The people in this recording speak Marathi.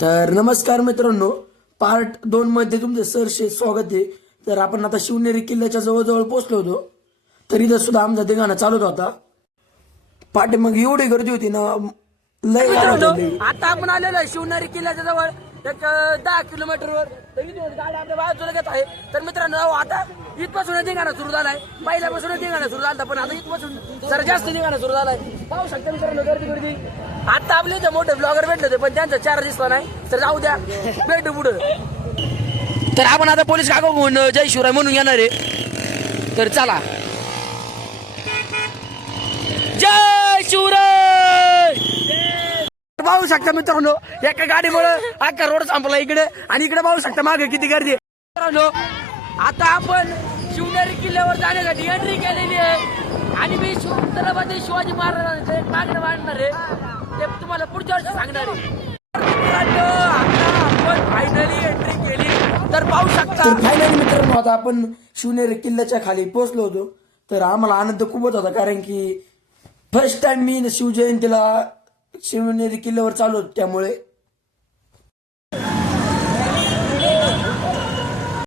तर नमस्कार मित्रांनो, पार्ट 2 मध्ये तुमचं सरसे स्वागत आहे। तर आपण आता शिवनेरी किल्ल्याच्या जवळजवळ पोहोचलो होतो, तर इथं सुद्धा आमचा धिंगाणा चालूच होता। पाठी मग एवढी गर्दी होती ना, लय मित्रांनो, आता आपण आलेलो आहे शिवनेरी किल्ल्याच्या जवळ एक 10 किलोमीटरवर। तर इथून गाडी आपल्या बाजूला घेत आहे। तर मित्रांनो, आता इथपासून धिंगाणा सुरू झालाय, पहिल्यापासून धिंगाणा सुरू झाला, पण आता इथपासून जरा जास्त धिंगाणा सुरू झालाय। पाहू शकता मित्रांनो, गर्दी। आता आपले इथे मोठे ब्लॉगर भेटले होते, पण त्यांचा चार दिसला नाही। तर जाऊ द्या, भेटू पुढं। तर आपण आता पोलीस काका म्हणून जय शिवराय म्हणून येणार आहे। तर चला, जय शिवराय। पाहू शकता मित्रांनो, एका गाडीमुळे अख्खा रोड संपला इकडे, आणि इकडे पाहू शकता मागे किती गर्दी आहे। मित्रांनो, आता आपण शिवनेरी किल्ल्यावर जाण्यासाठी एंट्री केलेली आहे, आणि मी छत्रपती शिवाजी महाराजांचं एक मागणं मांडणार आहे, ते तुम्हाला पुढच्या वर्षी सांगणार आहे। मित्रांनो, आता आपण फायनली एंट्री केली, तर पाहू शकता। तर फायनली मित्रांनो, आता आपण शिवनेरी किल्ल्याच्या खाली पोहोचलो होतो। तर आम्हाला आनंद खूपच होता, कारण की फर्स्ट टाइम मी शिवजयंतीला शिवनेरी किल्ल्यावर चालू होतो, त्यामुळे